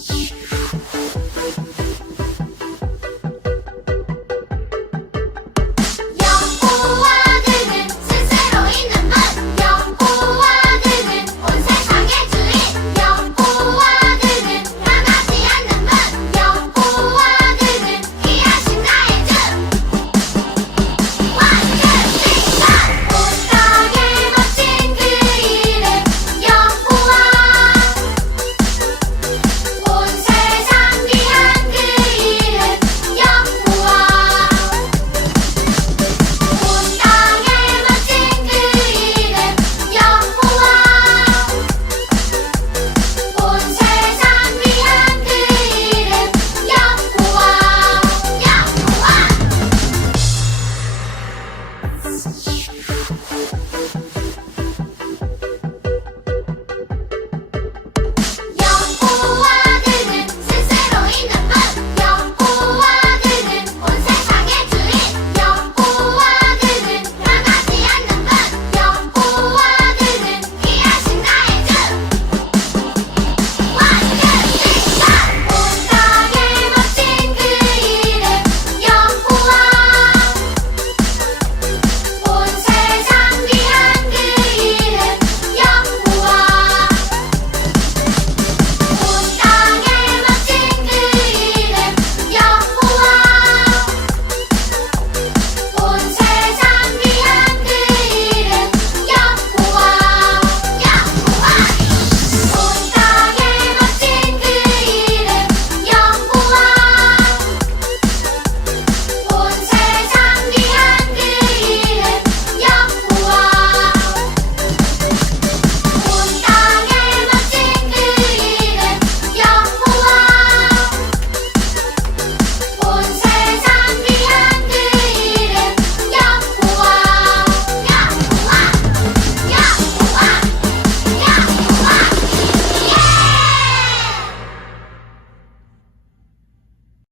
Shh.